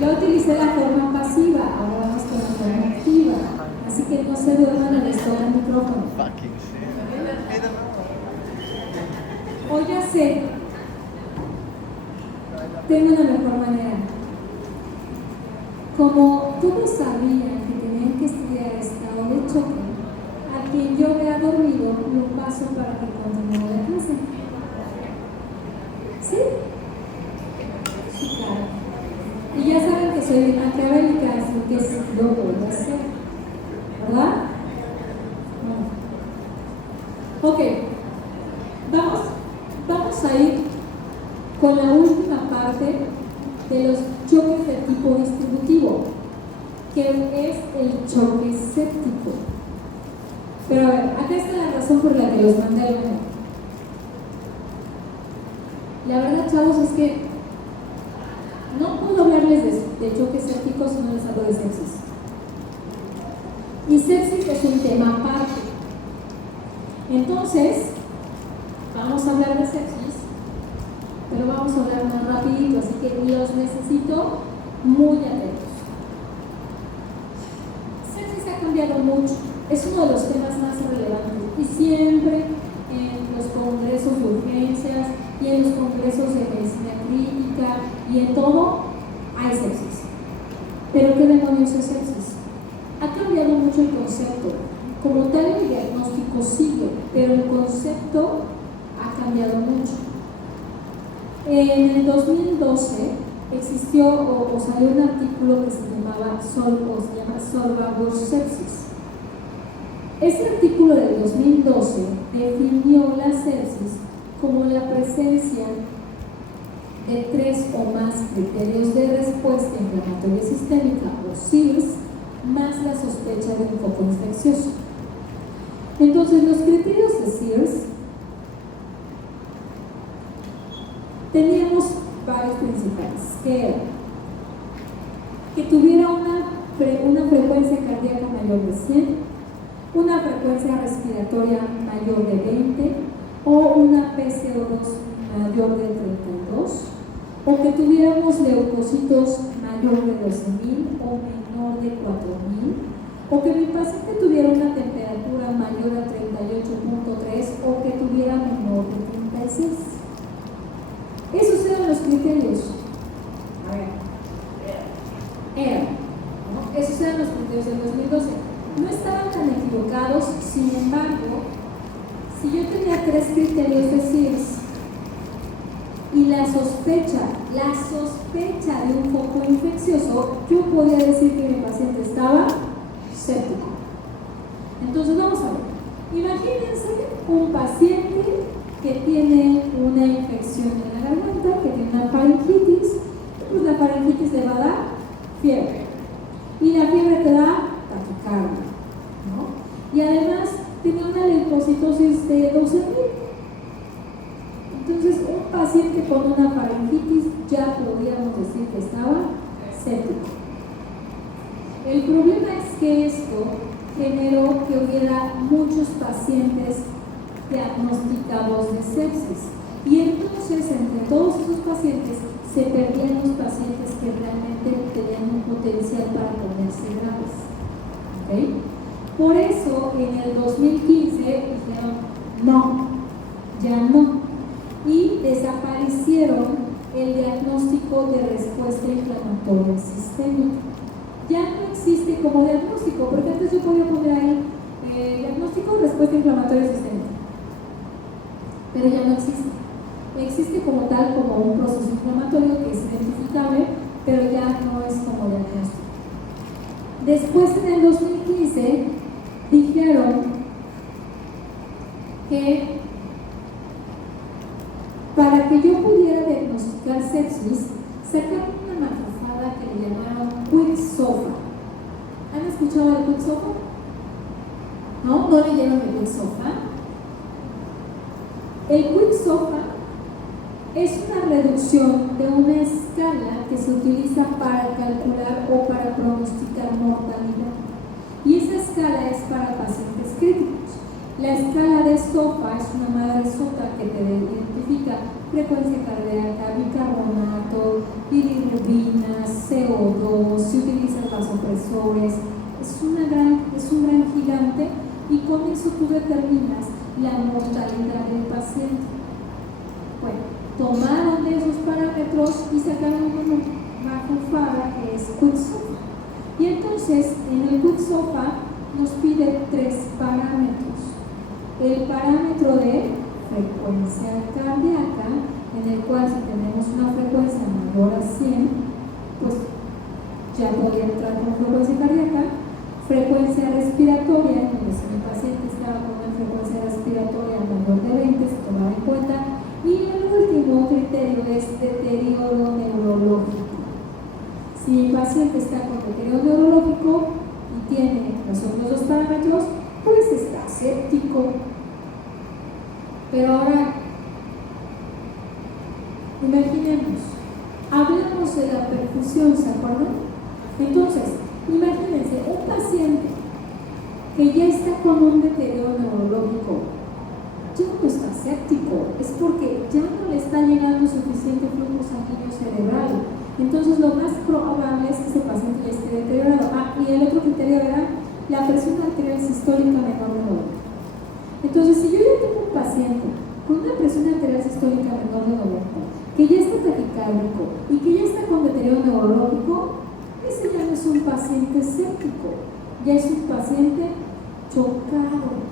Ya utilicé la forma pasiva, ahora vamos con la forma activa. Así que no se duerman al estar el micrófono. O ya sé, tengo una mejor manera. Como todos sabían que tenían que estudiar estado de choque, a quien yo vea dormido lo paso para que continúe la clase. ¿Sí? Sí, claro. Y ya saben que soy maquiavélica, así que sí lo voy a hacer. ¿Verdad? No. Ok. Vamos a ir con la última parte de los choques de tipo distributivo, que es el choque séptico. Pero a ver, acá está la razón por la que los mandé al baño. La verdad, chavos, es que no puedo hablarles de choques sépticos si no les hablo de sepsis. Y sepsis es un tema aparte. Entonces, vamos a hablar de sepsis, pero vamos a hablar más rapidito, así que los necesito muy atentos. Sepsis ha cambiado mucho, es uno de los temas más relevantes y siempre en los congresos de urgencias y en los congresos de medicina crítica y en todo hay sepsis. ¿Pero qué demonios es sepsis? Ha cambiado mucho el concepto. Como tal, el diagnóstico sigue, pero el concepto ha cambiado mucho. En el 2012 existió o salió un artículo que se llama Solvable Sepsis. Este artículo del 2012 definió la sepsis como la presencia de 3 o más criterios de respuesta inflamatoria sistémica o CIRS más la sospecha de un foco infeccioso. Entonces, los criterios de CIRS teníamos varios principales, que eran que tuviera una frecuencia cardíaca mayor de 100, una frecuencia respiratoria mayor de 20 o una PCO2 mayor de 32, o que tuviéramos leucocitos mayor de 12.000 o menor de 4.000, o que mi paciente tuviera una temperatura mayor a 38.3 o que tuviera menor de 36. Esos eran los criterios. A ver, ¿no? Esos eran los criterios del 2012. No estaban tan equivocados, sin embargo, si yo tenía 3 criterios de CIRS y la sospecha de un foco infeccioso, yo podía decir que mi paciente estaba séptico. Entonces vamos a ver, imagínense un paciente que tiene una infección en la garganta, que tiene una faringitis, pues la faringitis le va a dar fiebre y la fiebre te da taquicardia, ¿no? Y además tenía una leucocitosis de 12.000. Entonces, un paciente con una faringitis ya podríamos decir que estaba séptico. El problema es que esto generó que hubiera muchos pacientes diagnosticados de sepsis. Y entonces, entre todos esos pacientes, se perdían los pacientes que realmente tenían un potencial para ponerse graves. ¿Okay? Por eso, en el 2015 dijeron, no, ya no. Y desaparecieron el diagnóstico de respuesta inflamatoria sistémica. Ya no existe como diagnóstico, porque antes yo podía poner ahí diagnóstico de respuesta inflamatoria sistémica, pero ya no existe. Existe como tal, como un proceso inflamatorio que es identificable, pero ya no es como diagnóstico. Después, en el 2015, dijeron que para que yo pudiera diagnosticar sepsis, sacaron una macrofada que le llamaron Quick-SOFA. ¿Han escuchado de Quick-SOFA? ¿No? ¿No leyeron de Quick-SOFA? El Quick-SOFA es una reducción de una escala que se utiliza para calcular o para pronosticar mortalidad. Y esa escala es para pacientes críticos. La escala de SOFA es una madre sota que te identifica frecuencia cardíaca, bicarbonato, bilirrubina, CO2, si utilizas vasopresores, es un gran gigante, y con eso tú determinas la mortalidad del paciente. Bueno, tomaron de esos parámetros y sacaron una fufada que es QuickSOFA. Y entonces en el QuickSOFA nos pide 3 parámetros. El parámetro de frecuencia cardíaca, en el cual si tenemos una frecuencia mayor a 100, pues ya podría entrar con frecuencia cardíaca. Frecuencia respiratoria, donde si mi paciente estaba con una frecuencia respiratoria mayor de 20, se tomaba en cuenta. Y el último criterio es deterioro neurológico. Si el paciente está con deterioro neurológico y tiene los otros 2 parámetros, pues está séptico. Pero ahora, imaginemos, hablamos de la perfusión, ¿se acuerdan? Entonces, imagínense, un paciente que ya está con un deterioro neurológico, ya no está séptico, es porque ya no le está llegando suficiente flujo sanguíneo cerebral. Entonces, lo más probable es que ese paciente ya esté deteriorado. Y el otro criterio era la presión arterial sistólica menor de 90. Entonces, si yo ya tengo un paciente con una presión arterial sistólica menor de 90, que ya está taquicárdico y que ya está con deterioro neurológico, ese ya no es un paciente séptico, ya es un paciente chocado.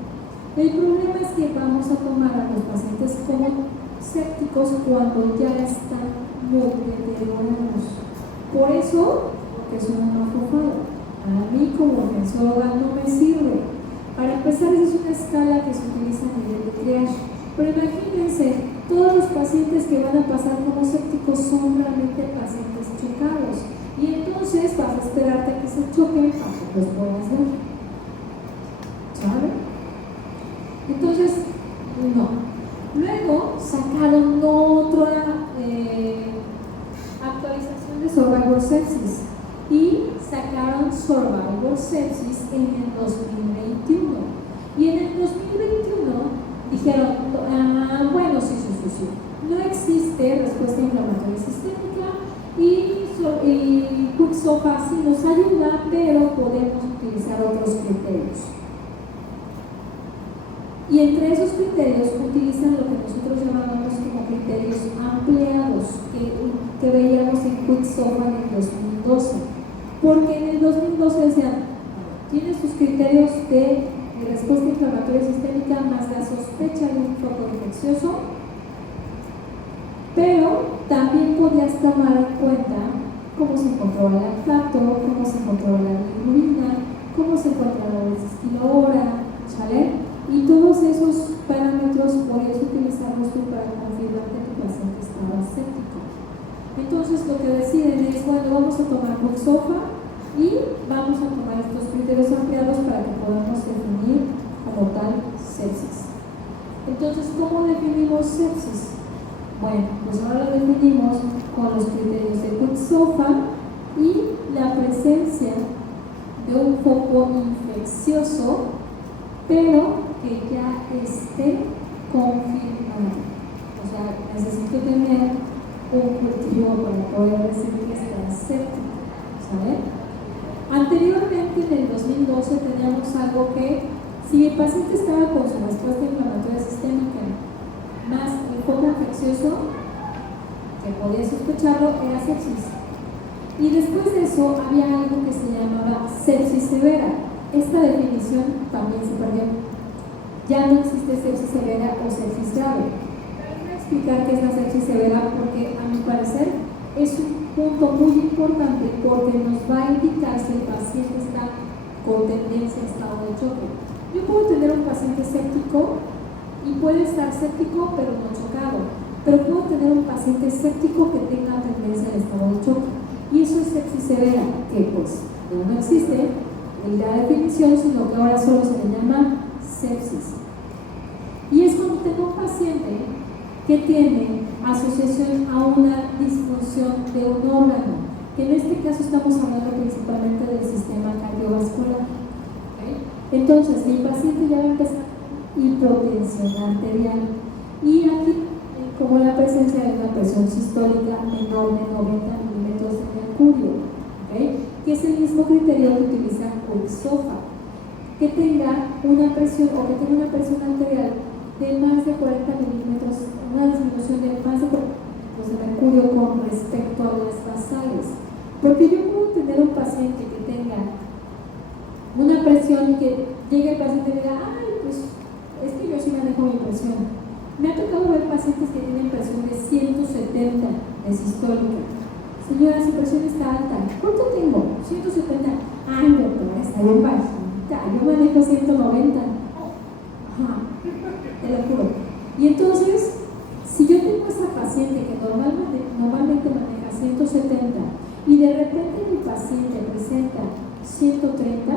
El problema es que vamos a tomar a los pacientes como sépticos cuando ya están muy deteriorados. Por eso, porque es una mafufada, a mí como defensora no me sirve. Para empezar, esa es una escala que se utiliza a nivel de triage. Pero imagínense, todos los pacientes que van a pasar como sépticos son realmente pacientes chocados. Y entonces vas a esperarte a que se choquen para que los puedas ver. ¿Saben? Entonces, no. Luego sacaron otra actualización de Survivor Sepsis y sacaron Survivor Sepsis en el 2021. Y en el 2021 dijeron, bueno, sí. No existe respuesta inflamatoria sistémica y QuickSOFA sí nos ayuda, pero podemos utilizar otros criterios. Y entre esos criterios utilizan lo que nosotros llamamos como criterios ampliados que veíamos en QuickSOFA en el 2012. Porque en el 2012 decían, tiene sus criterios de respuesta inflamatoria sistémica más la sospecha de un foco infeccioso, pero también podías tomar en cuenta cómo se controla el lactato, cómo se controla la bilirrubina, cómo se controla el kilo-hora, ¿sale? Y todos esos parámetros podías utilizarlos tú para confirmar que tu paciente estaba séptico. Entonces lo que deciden es, bueno, vamos a tomar QuickSOFA y vamos a tomar estos criterios ampliados para que podamos definir como tal sepsis. Entonces, ¿cómo definimos sepsis? Bueno, pues ahora lo definimos con los criterios de QuickSOFA y la presencia de un foco infeccioso, pero que ya esté confirmado. O sea, necesito tener un cultivo para poder decir que está séptico, ¿sabes? Anteriormente, en el 2012, teníamos algo que, si el paciente estaba con su respuesta inflamatoria sistémica más el foco infeccioso, que podía sospecharlo, era sepsis. Y después de eso, había algo que se llamaba sepsis severa. Esta definición también se perdió. Ya no existe sepsis severa o sepsis grave. Pero voy a explicar qué es la sepsis severa porque, a mi parecer, es un punto muy importante porque nos va a indicar si el paciente está con tendencia a estado de choque. Yo puedo tener un paciente séptico y puede estar séptico pero no chocado, pero puedo tener un paciente séptico que tenga tendencia al estado de choque, y eso es sepsis severa, que pues no existe en la definición, sino que ahora solo se le llama sepsis. Y es cuando tengo un paciente que tiene asociación a una disfunción de un órgano, que en este caso estamos hablando principalmente del sistema cardiovascular. ¿Okay? Entonces, el paciente ya va a empezar hipotensión arterial, y aquí como la presencia de una presión sistólica menor de 90 milímetros de mercurio, ¿okay? Que es el mismo criterio que utiliza Coixofa, que tenga una presión arterial de más de 40 milímetros, una disminución de más de 40 milímetros de mercurio con respecto a las basales. Porque yo puedo tener un paciente que tenga una presión y que llegue el paciente y diga, ay, pues es que yo sí manejo mi presión. Me ha tocado ver pacientes que tienen presión de 170 de sistólica. Señora, su presión está alta. ¿Cuánto tengo? 170. Ay, doctora, está bien bajita. Yo manejo 190. Ajá, te lo juro. Y entonces, si yo tengo esa paciente que normalmente maneja 170 y de repente mi paciente presenta 130,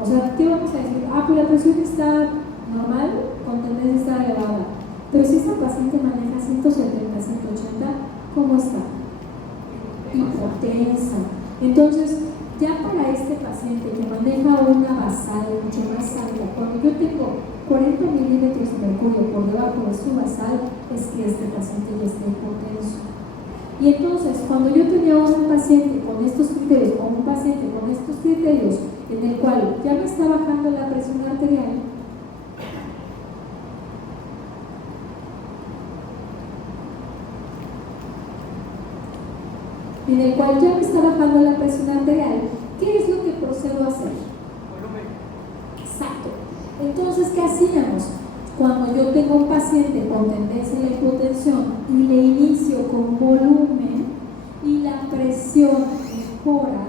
o sea, ¿qué vamos a decir? Ah, pues la presión está normal, con tendencia a estar elevada. Pero si esta paciente maneja 170, 180, ¿cómo está? Hipotensa. Entonces, ya para este paciente que maneja una basal mucho más alta, cuando yo tengo 40 milímetros de mercurio por debajo de su basal, es que este paciente ya está hipotenso. Y entonces, cuando yo tenía un paciente con estos criterios, o un paciente con estos criterios, en el cual ya me está bajando la presión arterial, ¿qué es lo que procedo a hacer? Exacto. Entonces, ¿qué hacíamos? Cuando yo tengo un paciente con tendencia a la hipotensión y le inicio con volumen y la presión mejora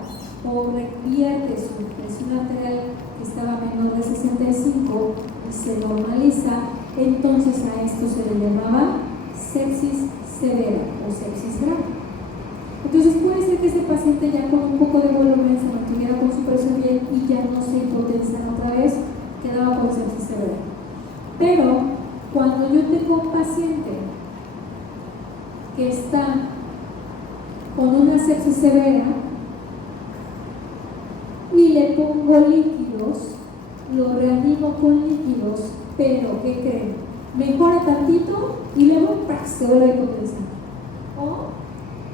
o revierte su presión arterial que estaba menor de 65 y se normaliza, entonces a esto se le llamaba sepsis severa o sepsis grave. Entonces puede ser que ese paciente ya con un poco de volumen se mantuviera con su presión bien y ya no se hipotensara otra vez, quedaba con sepsis severa. Pero cuando yo tengo un paciente que está con una sepsis severa y le pongo líquidos, lo reanimo con líquidos, pero ¿qué creen? Mejora tantito y luego se vuelve a hipotensar. O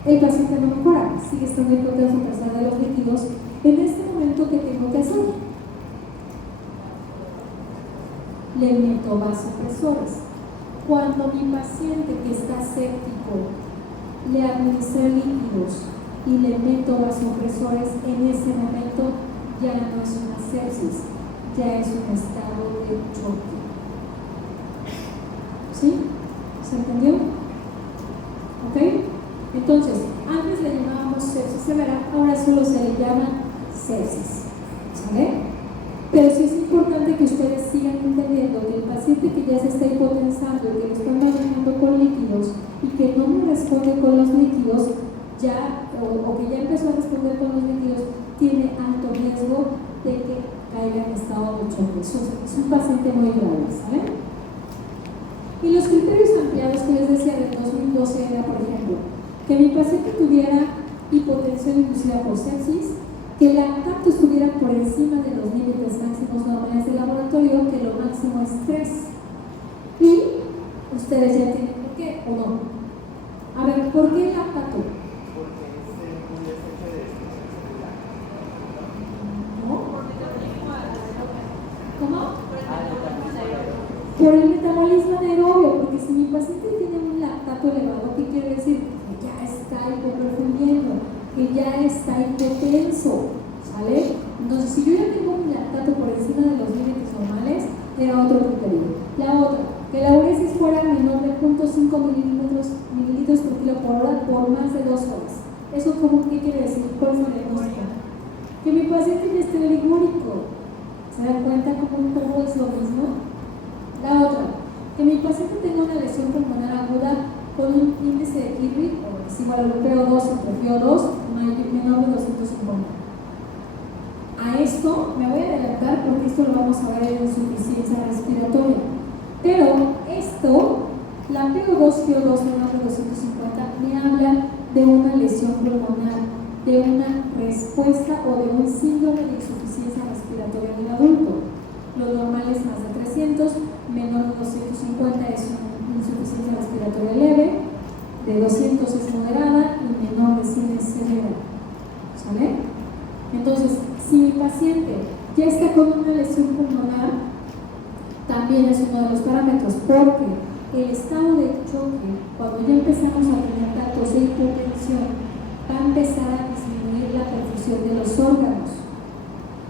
el paciente no mejora, sigue estando hipotenso a pesar de los líquidos. En este momento, ¿qué tengo que hacer? Le meto vasopresores. Cuando mi paciente que está séptico le administré líquidos y le meto vasopresores, en ese momento ya no es una sepsis, ya es un estado de choque. ¿Sí? ¿Se entendió? ¿Ok? Entonces, antes le llamábamos sepsis severa, ahora solo se le llama sepsis. ¿Sale? Pero sí es importante que ustedes sigan entendiendo que el paciente que ya se está hipotensando y que lo están manejando con líquidos y que no me responde con los líquidos, ya, o que ya empezó a responder con los líquidos, tiene alto riesgo de que caiga en estado de choque. Es un paciente muy grave, ¿sale? Y los criterios ampliados que les decía del 2012 era, por ejemplo, que mi paciente tuviera hipotensión inducida por sepsis, que el lactato estuviera por encima de los límites máximos normales del laboratorio, que lo máximo es 3. Y ustedes ya tienen por qué, ¿o no? A ver, ¿por qué el lactato? ¿No? ¿Cómo? Por el metabolismo anaerobio, porque si mi paciente tiene un lactato elevado, ¿qué quiere decir? Que ya está hipoperfundiendo, que ya está hipotenso, ¿sale? Entonces, si yo ya tengo un lactato por encima de los límites normales, era otro criterio. La otra, que la uresis fuera menor de 0.5 mililitros por kilo por hora por más de 2 horas. ¿Eso qué quiere decir? ¿Cuál es el diagnóstico? Que mi paciente ya esté ligúrico. ¿Se dan cuenta cómo todo es lo mismo? La otra, que mi paciente tenga una lesión pulmonar aguda con un índice de Kirby, o es igual al PO2 entre PO2 menor de 250. A esto me voy a adelantar porque esto lo vamos a ver en insuficiencia respiratoria. Pero esto, la PO2 menor de 250, me habla de una lesión pulmonar, de una respuesta o de un síndrome de insuficiencia respiratoria en el adulto. Lo normal es más de 300, menor de 250 es insuficiencia respiratoria leve, de 200 es moderada y menor de 100 es severa. ¿Sale? Entonces, si mi paciente ya está con una lesión pulmonar, también es uno de los parámetros, porque el estado de choque, cuando ya empezamos a tener datos de hipotensión, va a empezar a disminuir la perfusión de los órganos.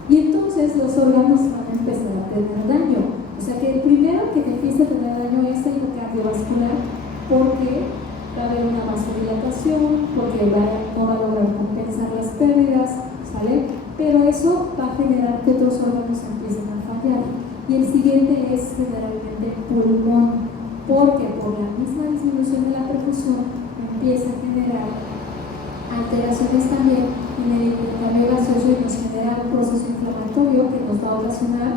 Y entonces los órganos van a empezar a tener daño. O sea que el primero que empieza a tener daño es el cardiovascular, porque va a haber una vasodilatación, porque no va a lograr compensar las pérdidas, ¿sale? Pero eso va a generar que otros órganos empiecen a fallar. Y el siguiente es generalmente el pulmón, porque por la misma disminución de la perfusión empieza a generar alteraciones también en el intercambio gaseoso y nos genera un proceso inflamatorio que nos va a ocasionar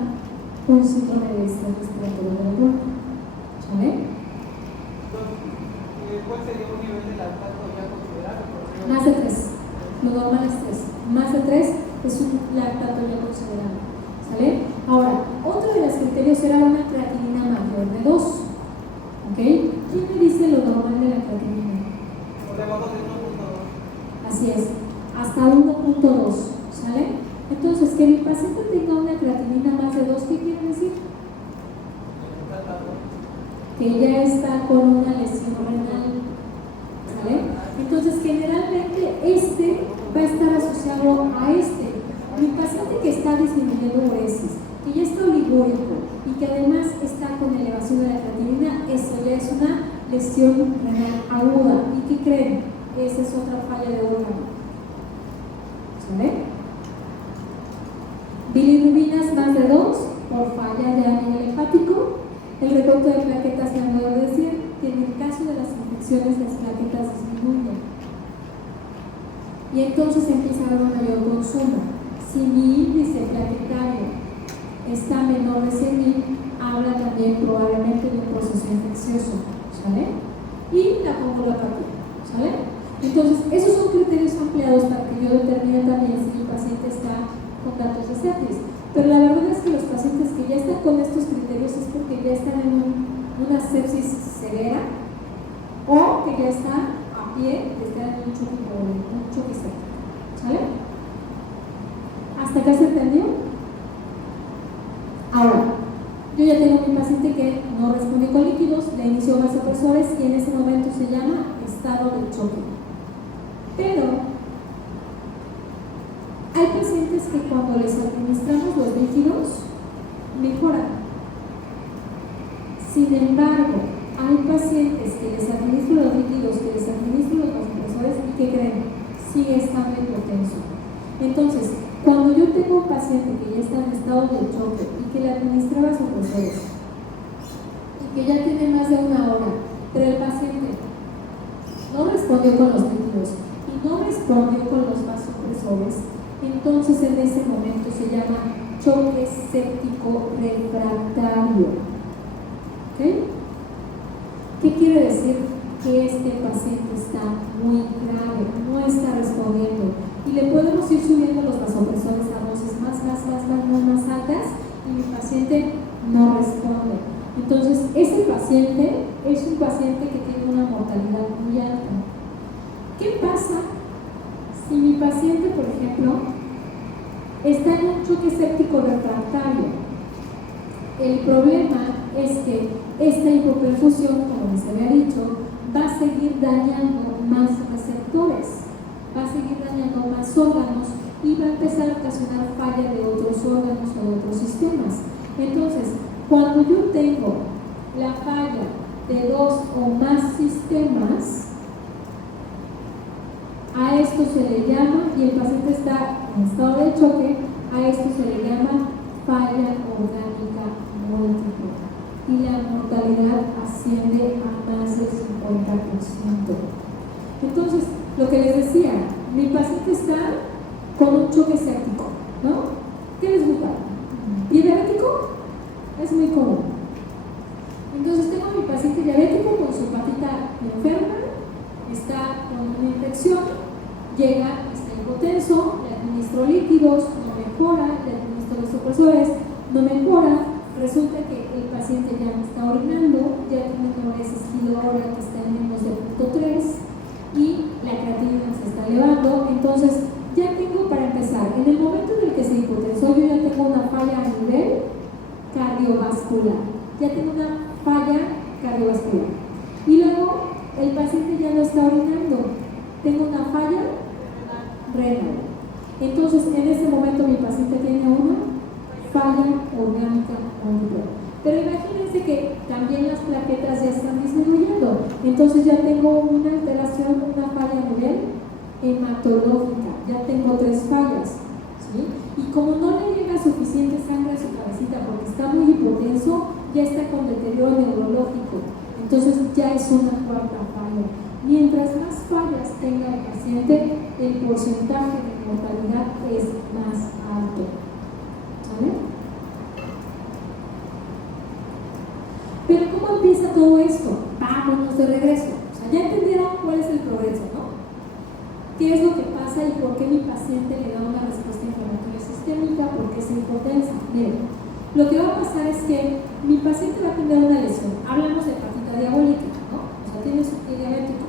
un síndrome de estrés respiratorio del cuerpo. ¿Vale? ¿Cuál sería un nivel de lactato ya considerable? Más de 3. Lo normal es 3. Más de 3 es un lactato ya considerable. ¿Sale? Ahora, otro de los criterios era una creatinina mayor de 2. ¿Ok? ¿Quién me dice lo normal de la creatinina? Por debajo de 1.2. Así es, hasta 1.2. ¿Sale? Entonces, que mi paciente tenga una creatinina más de 2, ¿qué quiere decir? Que ya está con una lesión renal. ¿Sale? Entonces, generalmente este va a estar asociado a este. Mi paciente que está disminuyendo uresis, que ya está oligúrico y que además está con elevación de la creatinina, eso ya es una lesión renal aguda. ¿Y qué creen? Esa es otra falla de órgano. ¿Sale? Bilirrubinas más de 2 por falla de a nivel hepático. El recorte de plaquetas, que acabo de decir, que en el caso de las infecciones las plaquetas disminuyen. Y entonces empieza a haber un mayor consumo. Si mi índice plaquetario está menor de 100.000, habla también probablemente de un proceso infeccioso, ¿sale? Y la coagulopatía, ¿sale? Entonces, esos son criterios ampliados para que yo determine también si mi paciente está con datos de sepsis. Pero la verdad es que los pacientes que ya están con estos criterios es porque ya están en una sepsis severa o que ya están a pie de estar en un choque seco, ¿sale? ¿Hasta acá se entendió? Ahora, yo ya tengo mi paciente que no respondió con líquidos, le inició vasopresores y en ese momento se llama estado de choque. Pero hay pacientes que cuando les administramos los líquidos mejoran. Sin embargo, hay pacientes que les administro los líquidos, que les administro los vasopresores y que creen, sigue estando hipotenso. Entonces, cuando yo tengo un paciente que ya está en estado de choque y que le administra vasopresores y que ya tiene más de una hora, pero el paciente no respondió con los líquidos y no respondió con los vasopresores, entonces en ese momento se llama choque séptico refractario. ¿Ok? ¿Qué quiere decir? Que este paciente está muy grave, no está respondiendo y le podemos ir subiendo los vasopresores a dosis más altas y mi paciente no responde. Entonces, ese paciente es un paciente que tiene una mortalidad muy alta. ¿Qué pasa si mi paciente, por ejemplo, está en un choque séptico refractario? El problema es que esta hipoperfusión, como les había dicho, va a seguir dañando más receptores, va a seguir dañando más órganos y va a empezar a ocasionar falla de otros órganos o de otros sistemas. Entonces, cuando yo tengo la falla de 2 o más sistemas, a esto se le llama, y el paciente está en estado de choque, a esto se le llama falla orgánica múltiple. Y la mortalidad asciende a más del 50%. Entonces, lo que les decía, mi paciente está con un choque séptico, ¿no? ¿Qué les gusta? ¿Pie diabético? Es muy común. Entonces, tengo a mi paciente diabético con su patita enferma, está con una infección, llega, está hipotenso, le administro líquidos, no mejora, le administro los supresores, no mejora. Resulta que el paciente ya no está orinando, ya tiene una ese estilo ahora que está en menos de 0.3 y la creatinina se está elevando. Entonces ya tengo, para empezar, en el momento en el que se hipotensó, yo ya tengo una falla a nivel cardiovascular, ya tengo una falla cardiovascular, y luego el paciente ya no está orinando, tengo una falla renal. Entonces en ese momento mi paciente tiene una falla orgánica auricular. Pero imagínense que también las plaquetas ya están disminuyendo, entonces ya tengo una alteración, una falla a nivel hematológica, ya tengo 3 fallas, ¿sí? Y como no le llega suficiente sangre a su cabecita porque está muy hipotenso, ya está con deterioro neurológico, entonces ya es una 4ª falla. Mientras más fallas tenga el paciente, el porcentaje de mortalidad es más alto, ¿vale? Pero ¿cómo empieza todo esto? Vámonos de regreso. O sea, ya entendieron cuál es el progreso, ¿no? ¿Qué es lo que pasa y por qué mi paciente le da una respuesta inflamatoria sistémica? ¿Por qué se hipotensa? Miren, lo que va a pasar es que mi paciente va a tener una lesión. Hablamos de hepatita diabólica, ¿no? O sea, tiene su pie diabético.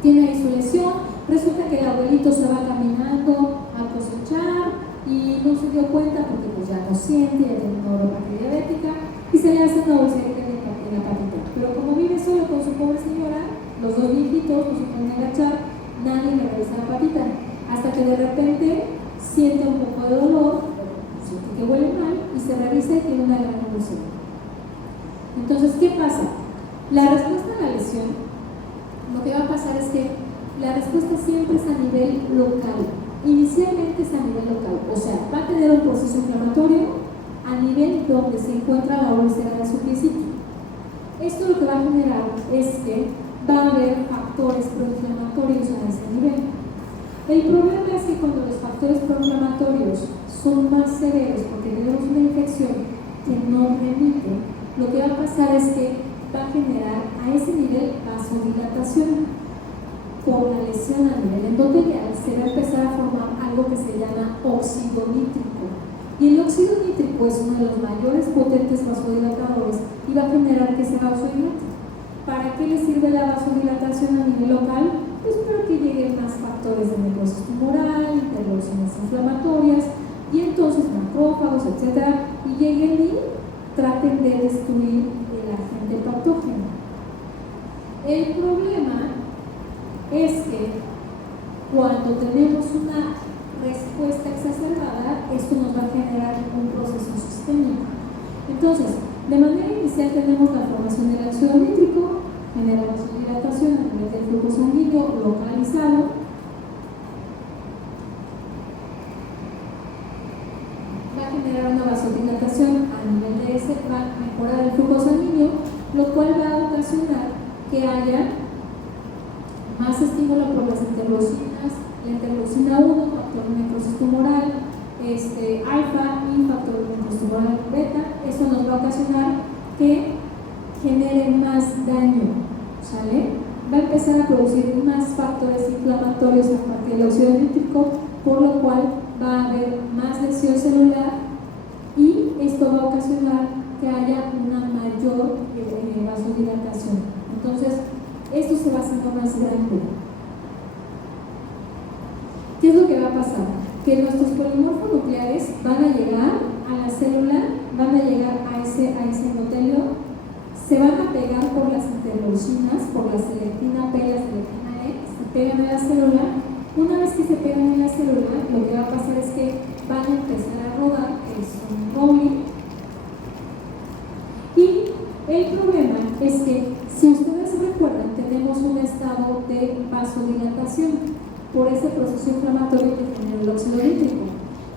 Tiene ahí su lesión. Resulta que el abuelito se va caminando a cosechar y no se dio cuenta porque pues ya no siente, ya tiene una neuropatía diabética, y se le hace una bolsita en la patita. Pero como vive solo con su pobre señora, los dos viejitos no se pueden agachar, nadie le revisa la patita, hasta que de repente siente un poco de dolor, siente que huele mal, y se revisa y tiene una gran úlcera. Entonces, ¿qué pasa? La respuesta a la lesión, lo que va a pasar es que la respuesta siempre es a nivel local. Inicialmente es a nivel local, o sea, va a tener un proceso inflamatorio a nivel donde se encuentra la úlcera de su piecito. Esto lo que va a generar es que va a haber factores proinflamatorios a ese nivel. El problema es que cuando los factores proinflamatorios son más severos porque tenemos una infección que no remite, lo que va a pasar es que va a generar a ese nivel vasodilatación. Por la lesión a nivel endotelial se va a empezar a formar algo que se llama óxido nítrico. Y el óxido nítrico es uno de los mayores potentes vasodilatadores y va a generar que se vasodilate. ¿Para qué le sirve la vasodilatación a nivel local? Pues para que lleguen más factores de necrosis tumoral, interleucinas inflamatorias, y entonces macrófagos, etc. Y lleguen y traten de destruir el agente patógeno. El problema es que cuando tenemos una respuesta exacerbada, esto nos va a generar un proceso sistémico. Entonces, de manera inicial tenemos la formación del óxido nítrico, genera vasodilatación a nivel del flujo sanguíneo localizado. Va a generar una vasodilatación a nivel de ese, va a mejorar el flujo sanguíneo, lo cual va a ocasionar que haya más estímulo por las interleucinas, la interleucina 1, factor de necrosis tumoral, alfa y factor de necrosis tumoral beta. Esto nos va a ocasionar que genere más daño, ¿sale? Va a empezar a producir más factores inflamatorios a partir del óxido nítrico, por lo cual va a haber más lesión celular y esto va a ocasionar que haya una mayor vasodilatación. Entonces, esto se va haciendo más grande. ¿Qué es lo que va a pasar? Que nuestros polimorfonucleares van a llegar a la célula, van a llegar a ese endotelio, se van a pegar por las interleucinas, por la selectina P y la selectina E, se pegan a la célula. Una vez que se pegan en la célula, lo que va a pasar es que van a empezar a rodar, que es un bowling. Y el problema es que, si ustedes recuerdan, tenemos un estado de vasodilatación por ese proceso inflamatorio que genera el óxido nítrico.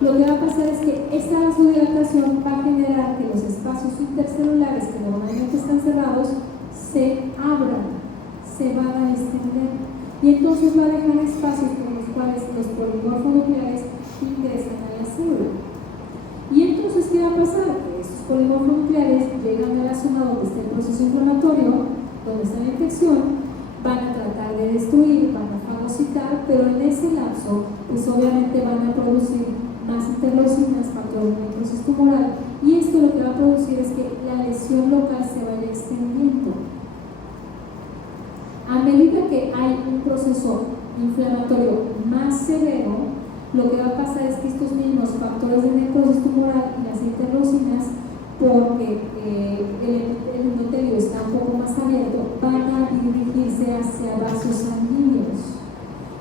Lo que va a pasar es que esta vasodilatación va a generar que los espacios intercelulares que normalmente están cerrados se abran, se van a extender, y entonces va a dejar espacios por los cuales los polimorfonucleares ingresan a la célula. Y entonces, ¿qué va a pasar? Que estos polimorfonucleares llegan a la zona donde está el proceso inflamatorio, donde está la infección, van a tratar de destruir, van a fagocitar, pero en ese lapso, pues obviamente van a producir más interleucinas, factor de necrosis tumoral, y esto lo que va a producir es que la lesión local se vaya extendiendo. medida que hay un proceso inflamatorio más severo, lo que va a pasar es que estos mismos factores de necrosis tumoral y las interleucinas, porque el endotelio está un poco más abierto, van a dirigirse hacia vasos sanguíneos.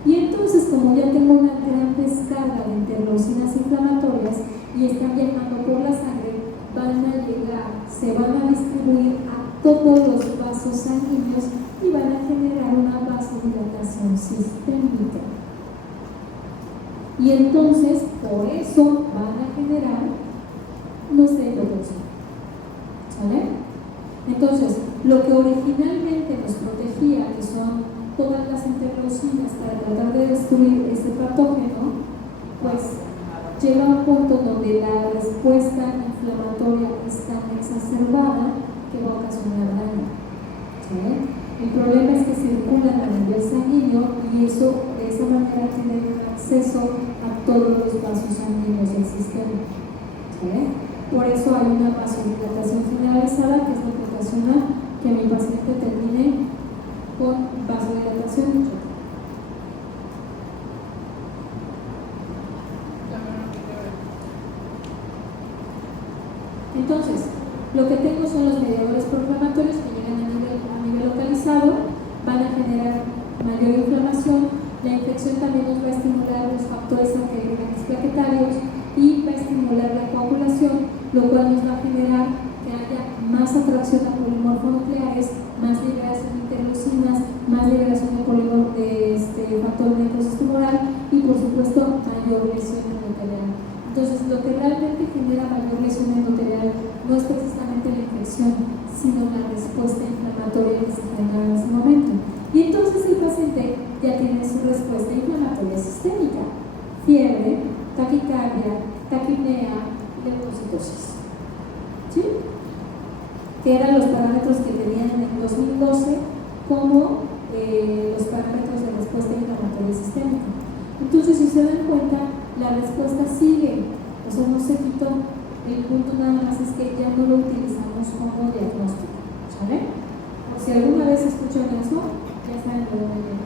Y entonces, como ya tengo una gran descarga de interleucinas inflamatorias y están viajando por la sangre, van a llegar, se van a distribuir a todos los vasos sanguíneos y van a generar una vasodilatación sistémica. Y entonces, por eso van a generar nuestra hipotensión. ¿Sale? Entonces, lo que originalmente nos protegía, que son todas las interleucinas para tratar de destruir ese patógeno, pues llega a un punto donde la respuesta inflamatoria es tan exacerbada que va a ocasionar daño. ¿Sale? El problema es que circulan a nivel sanguíneo y eso de esa manera tiene acceso a todos los vasos sanguíneos del sistema. ¿Sale? Por eso hay una vasodilatación generalizada, que es lo que ocasiona que mi paciente termine con vasodilatación. Entonces, lo que tengo son los mediadores proinflamatorios que llegan a nivel localizado, van a generar mayor inflamación. La infección también nos va a estimular los factores antiagregantes plaquetarios y va a estimular la coagulación, lo cual nos va a generar que haya más atracción a polimorfonucleares, más liberación de interleucinas, más liberación de factor de necrosis tumoral y, por supuesto, mayor lesión endotelial. Entonces, lo que realmente genera mayor lesión endotelial no es precisamente la infección, sino la respuesta inflamatoria que se genera en ese momento. Y entonces el paciente ya tiene su respuesta inflamatoria sistémica: fiebre, taquicardia, taquipnea, leucocitosis. ¿Sí? Que eran los parámetros que tenían en 2012 como los parámetros de respuesta inflamatoria sistémica. Entonces, si se dan cuenta, la respuesta sigue, o sea, no se quitó. El punto nada más es que ya no lo utilizamos como diagnóstico. ¿Sale? Por si alguna vez escuchan eso, ya saben de dónde viene.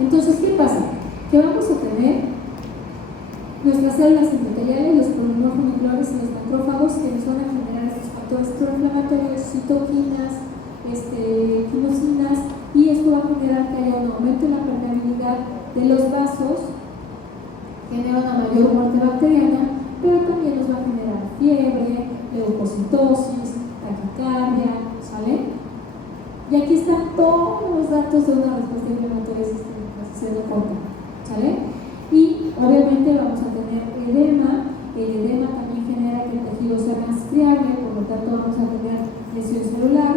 Entonces, ¿qué pasa? Que vamos a tener nuestras células endoteliales, los polimorfonucleares y los macrófagos, que nos van a generar estos factores proinflamatorios, citoquinas, quinosinas, y esto va a generar que haya un aumento en la permeabilidad de los vasos, genera una mayor muerte bacteriana, pero también nos va a generar fiebre, leucocitosis, taquicardia, ¿sale? Y aquí están todos los datos de una respuesta inflamatoria sistémica, si se dan cuenta, ¿sale? Y obviamente vamos a tener edema. El edema también genera que el tejido sea más friable, por lo tanto vamos a tener lesión celular,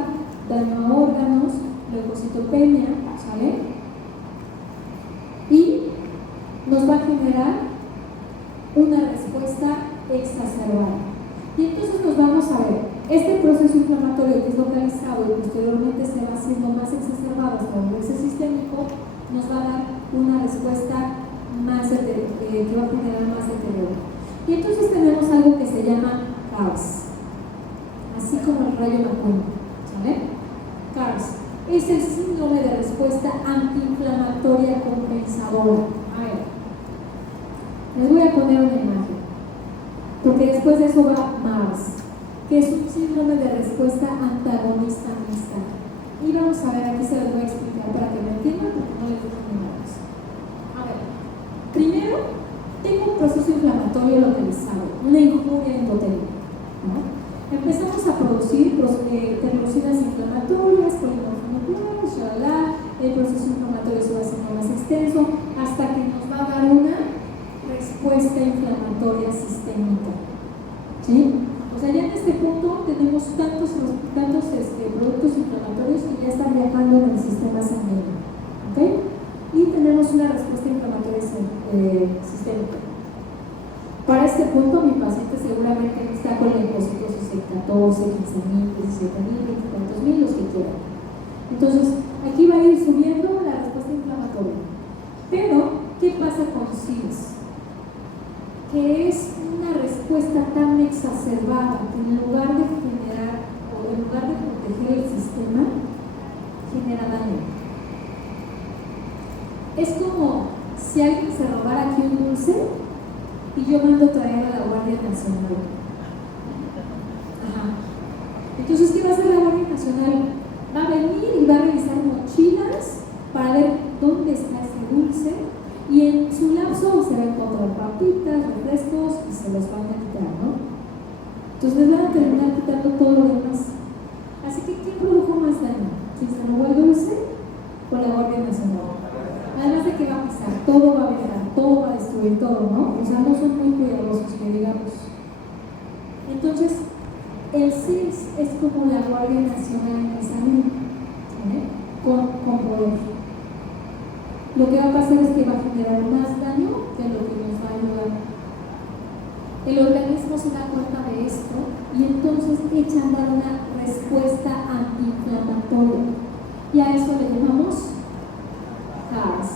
daño a órganos, leucocitopenia, ¿sale? Y nos va a generar una respuesta exacerbada. Y entonces nos vamos a ver, este proceso inflamatorio que es localizado y posteriormente se va haciendo más exacerbado hasta el nivel sistémico, nos va a dar una respuesta más que va a generar más deterioro. Y entonces tenemos algo que se llama CARS, así como el rayo McQueen, ¿sale? CARS es el síndrome de respuesta antiinflamatoria compensadora. A ver, les voy a poner una imagen, porque después de eso va MARS, que es un síndrome de respuesta antagonista mixta. Y vamos a ver, aquí se los voy a explicar para que me entiendan, porque no les dejo ni nada. A ver, primero, tengo un proceso inflamatorio localizado, una injuria endotélica, ¿no? Empezamos a producir interleucinas inflamatorias, polimorfonucleares, el proceso inflamatorio se va haciendo más extenso hasta que nos va a dar una respuesta inflamatoria sistémica. ¿Sí? O sea, ya en este punto tenemos tantos productos inflamatorios que ya están viajando en el sistema sanguíneo. ¿Okay? Y tenemos una respuesta inflamatoria sistémica. Para este punto, mi paciente seguramente está con leucocitosis en 14, 15,000, 17,000, 20,000, los que quieran. Entonces, aquí va a ir subiendo la respuesta inflamatoria. Pero, ¿qué pasa con SIDS? Que es una respuesta tan exacerbada que en lugar de generar, o en genera daño. Es como si alguien se robara aquí un dulce y yo mando traer a la Guardia Nacional. Ajá. Entonces, ¿qué va a hacer la Guardia Nacional? Va a venir y va a revisar mochilas para ver dónde está ese dulce, y en su lapso se va a encontrar papitas, refrescos, y se los van a quitar, ¿no? Entonces les van a terminar quitando todo lo demás. Así que, ¿quién produjo más daño? ¿Quién se robó el dulce o la Guardia Nacional? Además de que va a pasar, todo va a vetar, todo va a destruir todo, ¿no? O sea, no son muy cuidadosos, que digamos. Entonces, el CIS es como la Guardia Nacional en el salud, ¿eh? con poder. Lo que va a pasar es que va a generar más daño que lo que nos va a ayudar. El organismo se da cuenta de esto y entonces echa a dar una respuesta antiinflamatoria. Y a eso le llamamos CARS.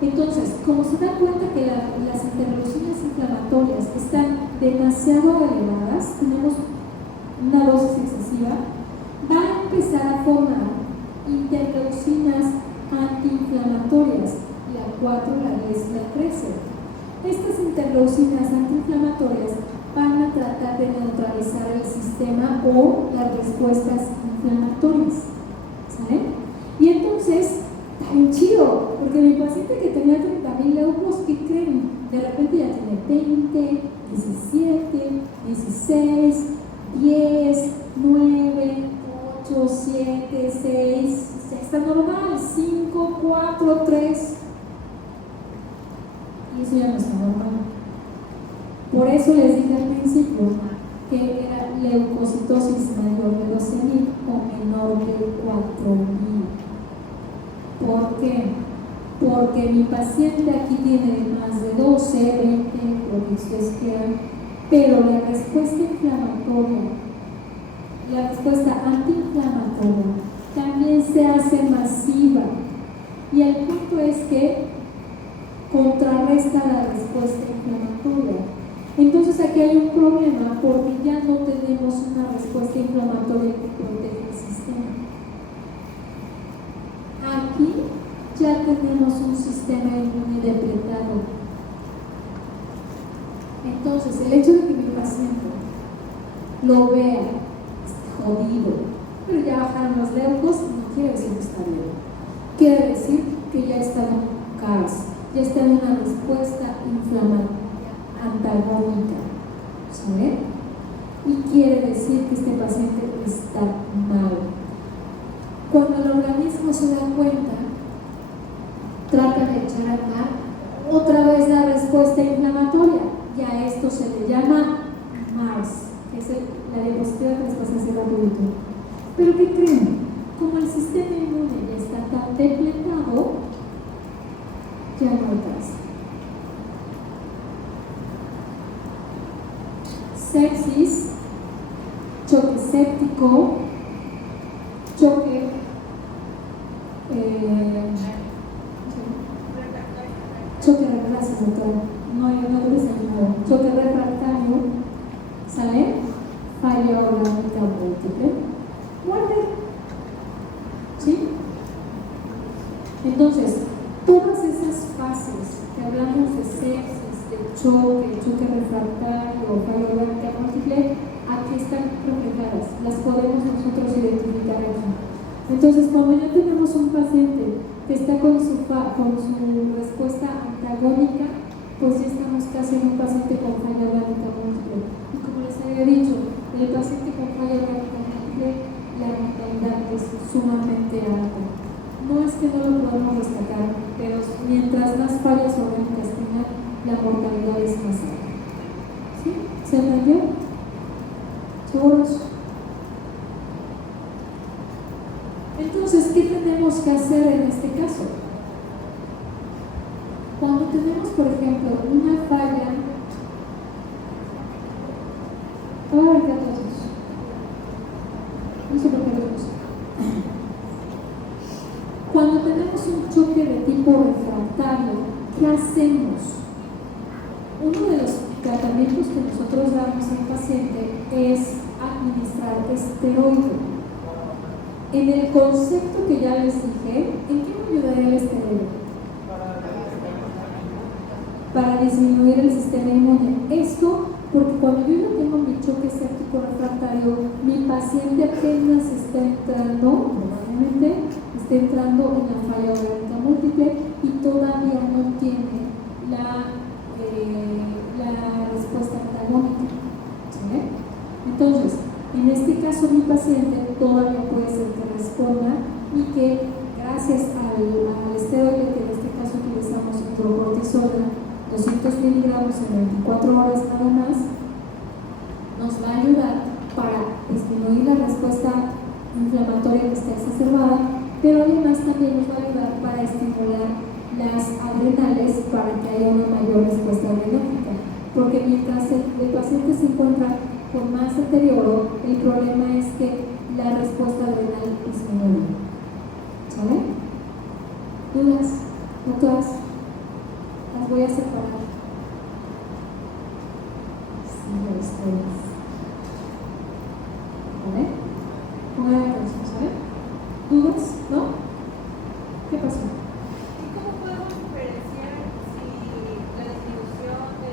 Entonces, como se da cuenta que las interleucinas inflamatorias están demasiado elevadas, tenemos una dosis excesiva, va a empezar a formar interleucinas antiinflamatorias, la 4, la 10, la 13. Estas interleucinas antiinflamatorias van a tratar de neutralizar el sistema o las respuestas inflamatorias, ¿sale? Y entonces, está bien chido, porque mi paciente que tenía 30,000 leucos, ¿qué creen? De repente ya tiene 20, 17, 16, 10, 9, 8, 7, 6, ya está normal, 5, 4, 3. Y eso ya no está normal. Por eso les dije al principio que era leucocitosis mayor de 12,000 o menor de 4,000. ¿Por qué? Porque mi paciente aquí tiene más de 12, 20, lo que ustedes quieran, pero la respuesta inflamatoria, la respuesta antiinflamatoria también se hace masiva, y el punto es que contrarresta la respuesta inflamatoria. Entonces aquí hay un problema porque ya no tenemos una respuesta inflamatoria que protege el sistema. Aquí ya tenemos un sistema inmune depletado. Entonces el hecho de que mi paciente lo vea jodido, pero ya bajaron los leucos, no quiere decir que está bien. Quiere decir que ya está en CARS, ya está en una respuesta inflamatoria antagónica, ¿sabe? Y quiere decir que este paciente está mal. Cuando el organismo se da cuenta, trata de echar a andar otra vez la respuesta inflamatoria, y a esto se le llama MARS, que es la diapositiva que les pasé hace rapidito. Pero ¿qué creen? Como el sistema inmune ya está tan depletado, ya no alcanza. Sepsis, choque séptico, choque gracias doctora, no te desayunado, choque refractario, ¿sale? Falla orgánica múltiple, muerte, ¿sí? Entonces, todas esas fases que hablamos de sepsis, de choque refractario, falla orgánica múltiple, aquí están reflejadas, las podemos nosotros identificar aquí. Entonces, cuando ya tenemos un paciente que está con su respuesta antagónica, pues ya estamos casi en un paciente con falla orgánica múltiple. Y como les había dicho, el paciente con falla orgánica múltiple, la mortalidad es sumamente alta. No es que no lo podamos destacar, pero mientras más fallas orgánicas tengan, la mortalidad es más alta. ¿Sí? ¿Se entendió? ¿Seguros? Entonces, ¿qué tenemos que hacer en este caso? Cuando tenemos, por ejemplo, una falla, no sé por qué lo puse. Cuando tenemos un choque de tipo refractario, ¿qué hacemos? Uno de los tratamientos que nosotros damos al paciente es administrar esteroide. En el concepto que ya les dije, ¿en qué me ayudaría el esteroide? Para disminuir el sistema inmune. Esto porque cuando yo no tengo mi choque séptico refractario, mi paciente apenas está entrando, probablemente está entrando en la falla orgánica múltiple y todavía no tiene la respuesta antagónica. ¿Sí? Entonces, en este caso mi paciente todavía puede ser que responda y que gracias al esteroide, que en este caso utilizamos hidrocortisona 200 miligramos en 24 horas nada más, nos va a ayudar para disminuir la respuesta inflamatoria que está exacerbada, pero además también nos va a ayudar para estimular las adrenales para que haya una mayor respuesta adrenérgica, porque mientras el paciente se encuentra con más deterioro, el problema es que la respuesta adrenal disminuye. ¿Saben? ¿Dudas? ¿Notas? Las voy a separar. Sí, ya ustedes. ¿Vale? Pongan atención, ¿saben? ¿Dudas? ¿No? ¿Qué pasó? ¿Y cómo podemos diferenciar si la disminución de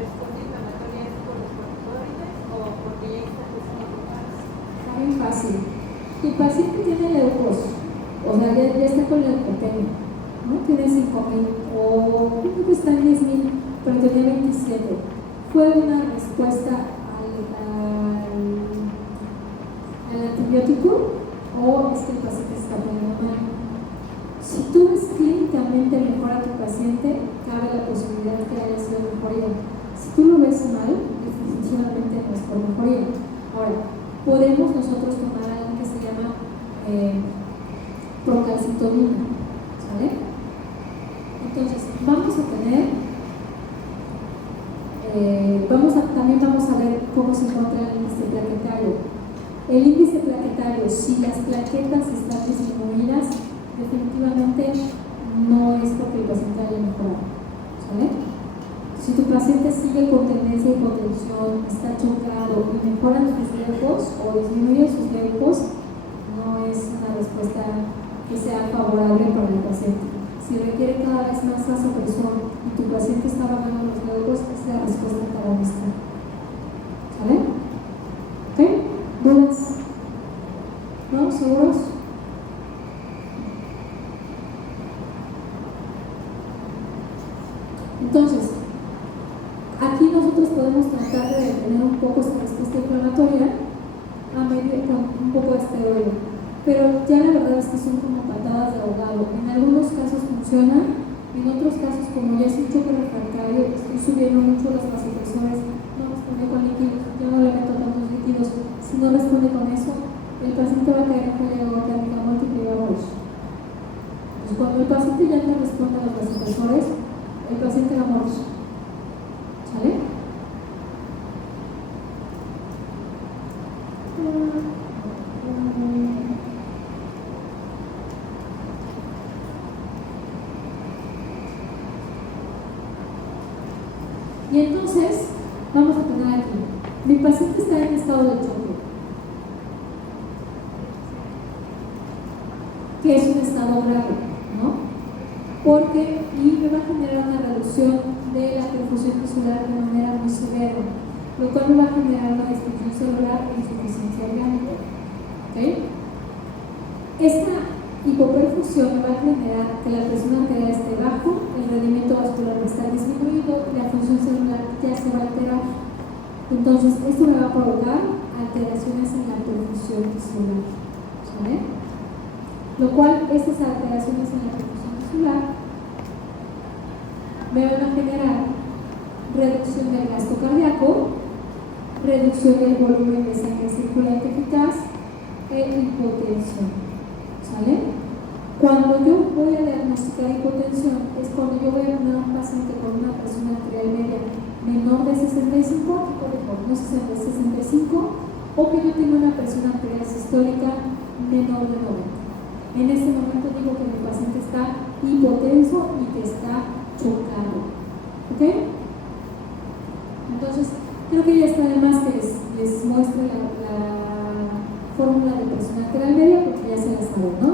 respuesta inflamatoria es por los corticoides o porque ya está empezando a Está bien fácil. Tu paciente tiene leucos, o sea, ya está con leucopenia, ¿no? Tiene 5,000 o creo que está en 10,000, pero tenía 27. ¿Fue una respuesta al antibiótico o es que el paciente está poniendo mal? Si tú ves clínicamente mejor a tu paciente, cabe la posibilidad de que haya sido mejoría. Si tú lo ves mal, definitivamente no es por mejoría. Ahora, podemos nosotros tomar algo que se llama procalcitonina, ¿sale? Entonces, vamos a tener, también vamos a ver cómo se encuentra el índice plaquetario. El índice plaquetario, si las plaquetas están disminuidas, definitivamente no es porque el paciente haya mejorado, ¿sale? Si tu paciente sigue con tendencia a hipotensión, está chocado y mejora sus leucos o disminuye sus leucos, no es una respuesta que sea favorable para el paciente. Si requiere cada vez más vasopresor y tu paciente está bajando los leucos, es la respuesta antagonista. ¿Sale? ¿Ok? ¿Dudas? ¿No? ¿Seguros? Entonces, aquí nosotros podemos tratar de detener un poco esa respuesta inflamatoria a medio con un poco de esteroide, pero ya la verdad es que son como patadas de ahogado. En algunos casos funciona, en otros casos, como ya es un choque refractario, estoy subiendo mucho los vasopresores, no responde con líquidos, yo no le meto tantos líquidos. Si no responde con eso, el paciente va a caer en falla orgánica múltiple y vámonos. Pues cuando el paciente ya no responde a los vasopresores, el paciente va a morir. ¿Sale? Y entonces, vamos a poner aquí, mi paciente está en estado de choque, que es un estado grave, ¿no? Porque me va a generar una reducción de la perfusión tisular de manera muy severa, lo cual me va a generar una disfunción celular e insuficiencia orgánica. ¿Okay? Esta hipoperfusión va a generar que la presión arterial esté bajo, el rendimiento vascular va a estar disminuido y la función celular ya se va a alterar. Entonces, esto me va a provocar alteraciones en la perfusión tisular. ¿Sale? Lo cual, estas alteraciones en la perfusión tisular me van a generar reducción del gasto cardíaco, reducción del volumen de sangre circulante eficaz e hipotensión. ¿Sale? Cuando yo voy a diagnosticar hipotensión es cuando yo voy a poner a un paciente con una presión arterial media menor de 65, no 60, 65, o que yo tenga una presión arterial sistólica menor de 90. En este momento digo que mi paciente está hipotenso y que está chocado. ¿Ok? Entonces, creo que ya está de más que les muestre fórmula de presión arterial media porque ya se la saben, ¿no?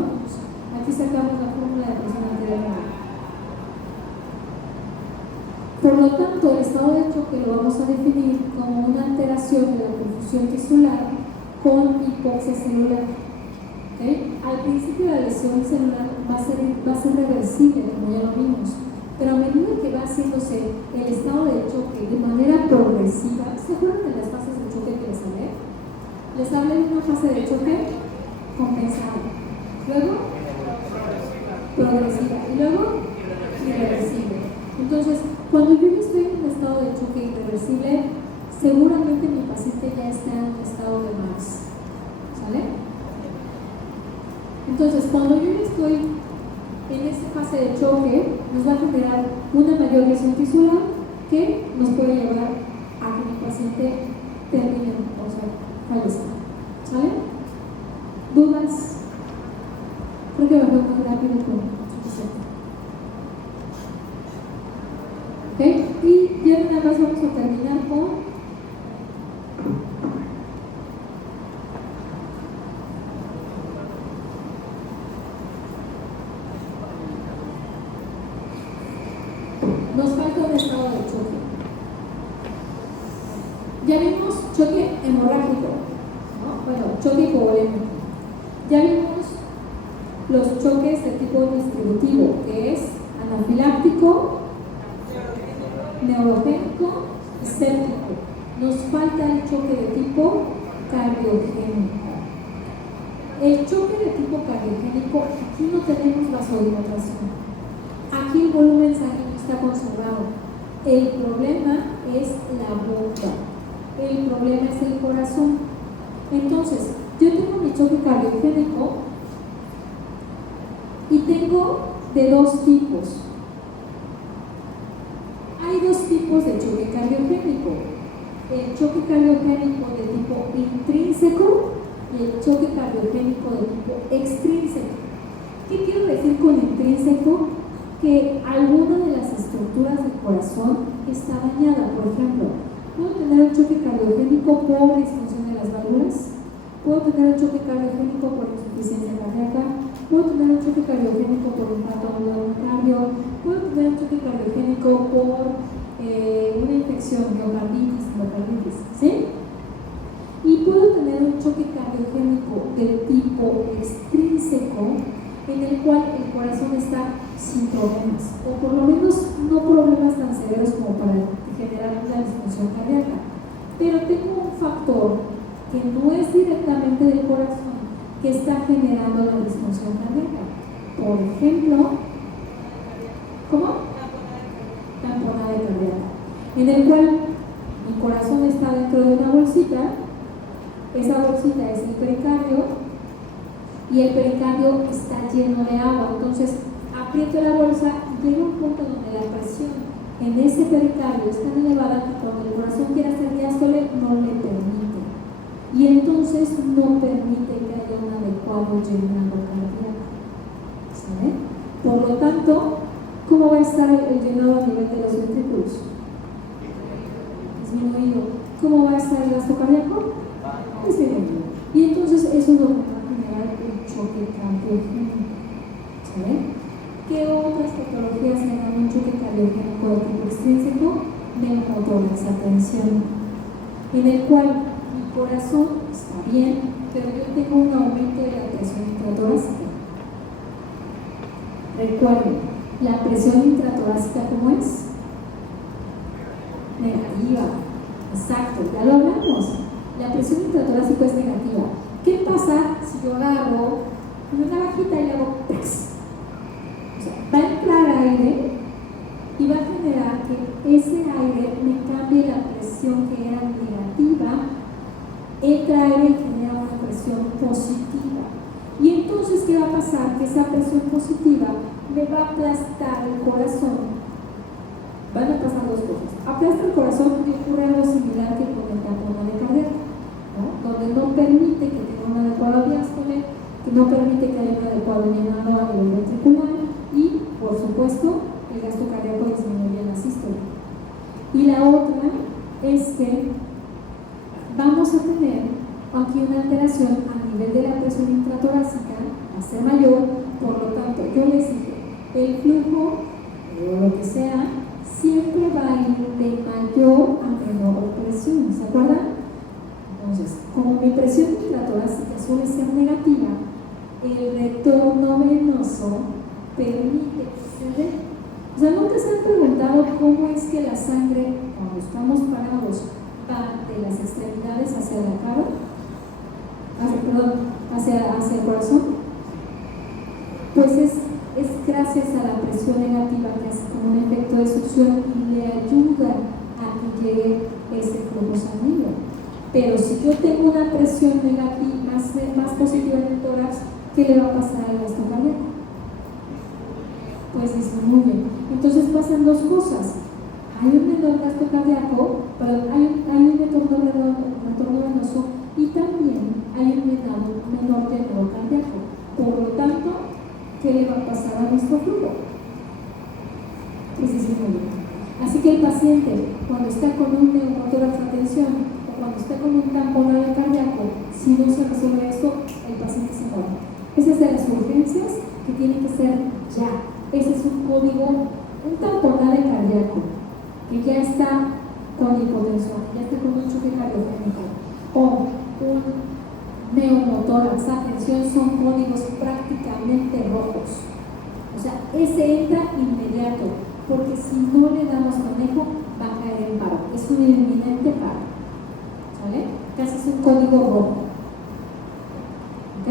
Aquí sacamos la fórmula de presión arterial media. Por lo tanto, el estado de choque lo vamos a definir como una alteración de la perfusión tisular con hipoxia celular. ¿Okay? Al principio la lesión celular va a ser reversible, como ya lo vimos, pero a medida que va haciéndose el estado de choque de manera progresiva, ¿se acuerdan de las fases de choque que les hablé? Les hablé de una fase de choque compensada, luego progresiva y luego irreversible. Entonces, cuando yo ya estoy en un estado de choque irreversible, seguramente mi paciente ya está en un estado de MAX. ¿Sale? Entonces, cuando yo ya estoy en esta fase de choque, nos va a generar una mayor lesión tisular que nos puede llevar a que mi paciente termine, o sea, fallezca. ¿Sale? ¿Dudas? Creo que me voy muy rápido con suficiente. ¿Ok? Y ya nada más vamos a terminar con nos falta un estado de choque. Ya vimos choque hemorrágico, ¿no? Bueno, choque hipovolémico. Ya vimos los choques de tipo distributivo, que es anafiláctico, neurogénico y séptico. Nos falta el choque de tipo cardiogénico. El choque de tipo cardiogénico, aquí no tenemos vasodilatación. Aquí el volumen sanguíneo está conservado. El problema es la bomba. El problema es el corazón. Entonces, yo tengo mi choque cardiogénico y tengo de dos tipos. Hay dos tipos de choque cardiogénico. El choque cardiogénico de tipo intrínseco y el choque cardiogénico de tipo extrínseco. ¿Qué quiero decir con intrínseco? Que alguna de las estructuras del corazón está dañada. Por ejemplo, puedo tener un choque cardiogénico por disfunción de las válvulas, puedo tener un choque cardiogénico por insuficiencia cardíaca, puedo tener un choque cardiogénico por infarto agudo del miocardio, puedo tener un choque cardiogénico por una infección, miocarditis, ¿sí? Y puedo tener un choque cardiogénico de tipo extrínseco en el cual el corazón está sin problemas, o por lo menos no problemas tan severos como para generar una disfunción cardíaca. Pero tengo un factor que no es directamente del corazón que está generando la disfunción cardíaca. Por ejemplo, ¿cómo? Tamponada cardíaca, en el cual mi corazón está dentro de una bolsita, esa bolsita es el pericardio, y el pericardio está lleno de agua. Entonces aprieto la bolsa y llega un punto donde la presión en ese pericardio es tan elevada que cuando el corazón quiere hacer diástole no le permite, y entonces no permite que haya un adecuado llenado cardíaco. ¿Sabe? Por lo tanto, ¿cómo va a estar el llenado a nivel de los ventrículos? Disminuido. ¿Cómo va a estar el gasto cardíaco? Disminuido. Y entonces eso es lo que va a generar el choque cardiogénico. ¿Sabe? ¿Qué otras patologías generan un choque cardiogénico de tipo extrínseco? Neumotórax, atención, en el cual mi corazón está bien, pero yo tengo un aumento de la presión intratorácica. Recuerden, la presión intratorácica, ¿cómo es? Negativa. Exacto, ya lo hablamos. La presión intratorácica es negativa. ¿Qué pasa si yo agarro una navajita y le hago ¡tax! O sea, va a entrar aire y va a generar que ese aire me cambie la presión que era negativa, entra aire y genera una presión positiva. Y entonces, ¿qué va a pasar? Que esa presión positiva me va a aplastar el corazón. Van a pasar dos cosas. Aplasta el corazón y ocurre algo similar que con el tamponado cardíaco, ¿no? Donde no permite que tenga un adecuado diástole, que no permite que haya un adecuado llenado a nivel ventricular y, por supuesto, el gasto cardíaco disminuye en la sístole. Y la otra es que vamos a tener aquí una alteración a ser mayor, por lo tanto, yo les dije, el flujo, o lo que sea, siempre va a ir de mayor a menor presión, ¿se acuerdan? Entonces, como mi presión intratorácica suele ser negativa, el retorno venoso permite que se dé. O sea, ¿nunca se han preguntado cómo es que la sangre, cuando estamos parados, va de las extremidades hacia la cara? Hacia el corazón? Pues es gracias a la presión negativa que hace como un efecto de succión y le ayuda a que llegue ese flujo sanguíneo. Pero si yo tengo una presión negativa, más positiva en el tórax, ¿qué le va a pasar al gasto cardíaco? Pues disminuye. Entonces pasan dos cosas. Hay un menor gasto cardíaco, hay un retorno venoso y también hay un menor llenado cardíaco. Por lo tanto, ¿qué le va a pasar a nuestro flujo? Pues disminuye. Así que el paciente, cuando está con un neumotórax de tensión, cuando está con un tamponado cardíaco, si no se resuelve esto, el paciente se muere. Esa es de las urgencias que tienen que ser ya. Ese es un código, un tamponado cardíaco, que ya está con hipotensión, ya está con un choque cardiogénico, o un neumotórax a tensión, son códigos prácticamente rojos. O sea, ese entra inmediato, porque si no le damos manejo, va a caer en paro. Es un inminente paro. ¿Vale? Casi es un código rojo. ¿Ok?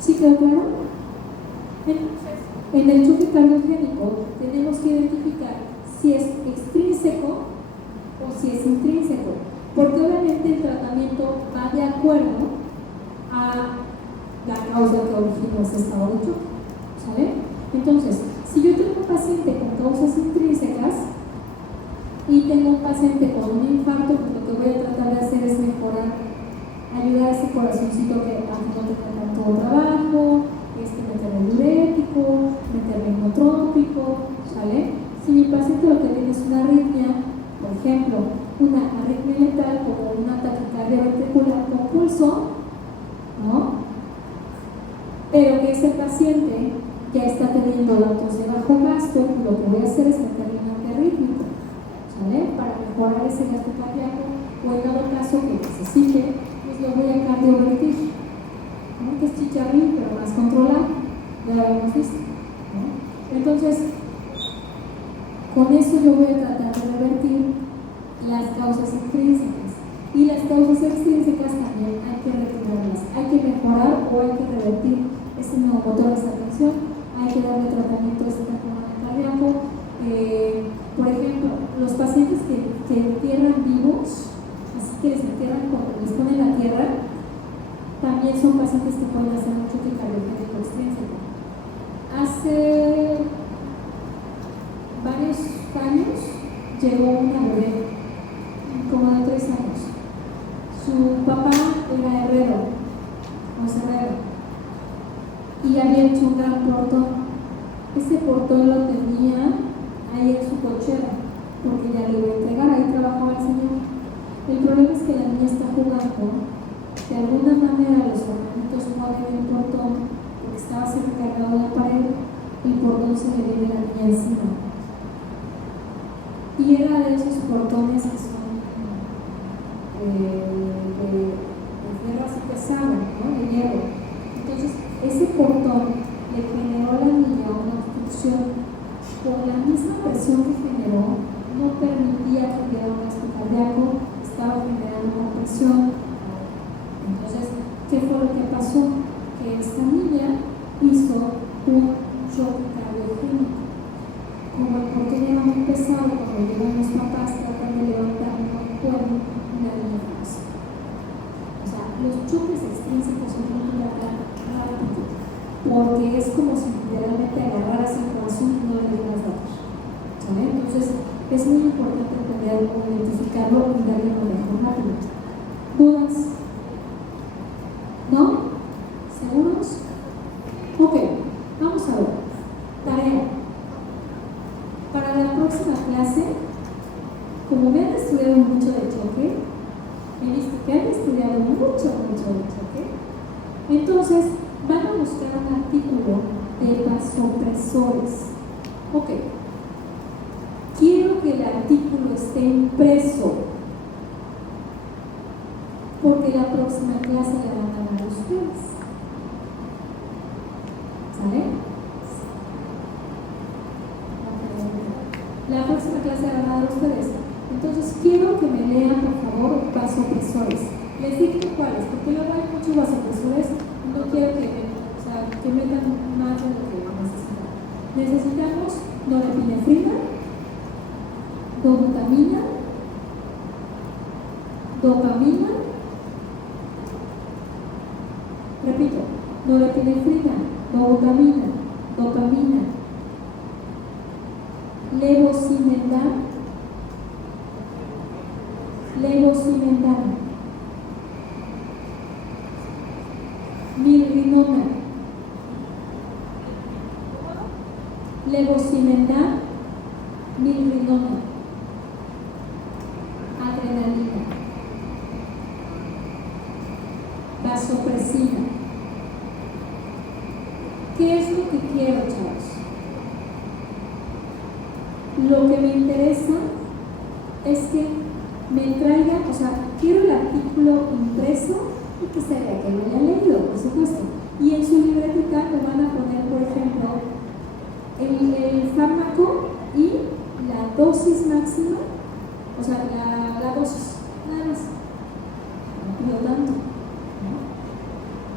¿Sí quedó claro? Entonces, en el choque cardiogénico tenemos que identificar si es extrínseco o si es intrínseco, porque obviamente el tratamiento va de acuerdo a la causa que originó ese estado de choque. ¿Sale? Entonces, si yo tengo un paciente con causas intrínsecas y tengo un paciente con un infarto, pues lo que voy a tratar de hacer es mejorar, ayudar a ese corazoncito que no tenga tanto trabajo, meterle diurético, meterle hipnotrópico, ¿sale? Si mi paciente lo que tiene es una arritmia, por ejemplo, una arritmia letal como una taquicardia ventricular con pulso, ¿no? Pero que ese paciente ya está teniendo datos de bajo gasto, lo que voy a hacer es meterle un antiarrítmico, ¿sale? Para mejorar ese gasto cardíaco, o en dado caso que necesite, pues lo voy a cardiovertir, ¿no? Que es chicharrín, pero más controlado, ya lo habíamos visto, ¿no? Entonces, con eso yo voy a tratar de revertir las causas intrínsecas, y las causas extrínsecas también hay que retirarlas, hay que mejorar o hay que revertir ese neumotor de esa tensión. Hay que darle tratamiento de ese tamponado cardíaco. Por ejemplo, los pacientes que entierran vivos, así que les entierran cuando les ponen la tierra, también son pacientes que pueden hacer un choque cardiogénico extrínseco. Hace varios años llegó una bebé, como de 3 años. Su papá era herrero, y había hecho un gran portón. Ese portón lo tenía ahí en su cochera, porque ya le iba a entregar, ahí trabajaba el señor. El problema es que la niña está jugando, de alguna manera los hermanitos mueven el portón, porque estaba recargado en la pared, el portón se le viene a la niña encima. Y era de esos portones que son de hierro así pesado, ¿no? De hierro. Entonces, ese portón le generó a la niña una obstrucción. Con la misma presión que generó, no permitía que hubiera un gasto cardíaco, estaba generando una presión. Entonces, ¿qué fue lo que pasó? Que esta niña hizo un choque cardiogénico. Como el portón era muy pesado, cuando llegan los papás tratan de levantar, no pueden, una niña fallece. O sea, los choques extrínsecos son muy rápidos, porque es como si literalmente agarraras el corazón y no le dieras datos. ¿Vale? Entonces, es muy importante entender cómo identificarlo y darle manejo rápido. ¿Dudas? ¿No? ¿Seguros? Ok, vamos a ver. Tarea. Para la próxima clase, como me han estudiado mucho de choque, he visto que han estudiado mucho de choque, entonces van a mostrar un artículo de vasopresores. Ok. Quiero que el artículo esté impreso, porque la próxima clase la van a dar ustedes. ¿Sale? La próxima clase la van a dar ustedes. Entonces quiero que me lean, por favor, vasopresores. Les digo cuáles, porque luego hay muchos vasopresores. No quiero que metan más de lo que necesitan. Necesitamos norepinefrina, dobutamina, dopamina, repito, norepinefrina, dobutamina, dopamina, levosimendan, milrinona, levosimendan, milrinona, adrenalina, vasopresina. ¿Qué es lo que quiero, chavos? Lo que me interesa es que me traigan, o sea, quiero el artículo impreso y que se vea que lo haya leído, por supuesto. Y en su libretita me van a poner, por ejemplo, el fármaco y la dosis máxima, o sea, la dosis, nada más. No pido tanto, ¿no?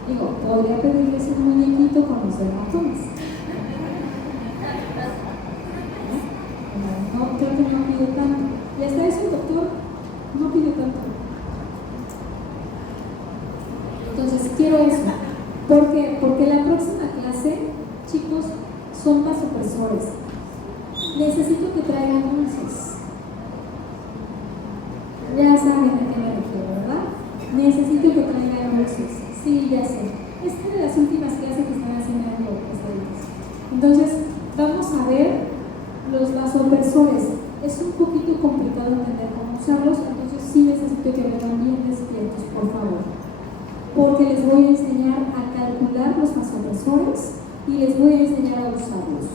Digo, podría pedirles un muñequito con los dermatomas. No, creo que no pido tanto. Y hasta eso, doctor, no pido tanto. Entonces, quiero eso. ¿Por qué? Porque la próxima clase, chicos, son vasopresores. Necesito que traigan dulces. Ya saben a qué me refiero, ¿verdad? Necesito que traigan dulces. Sí, ya sé. Esta es de las últimas clases que están haciendo ustedes. Entonces, vamos a ver los vasopresores. Es un poquito complicado entender cómo usarlos, entonces sí necesito que vengan bien despiertos, por favor. Porque les voy a enseñar a calcular los vasopresores y les voy a enseñar a usarlos.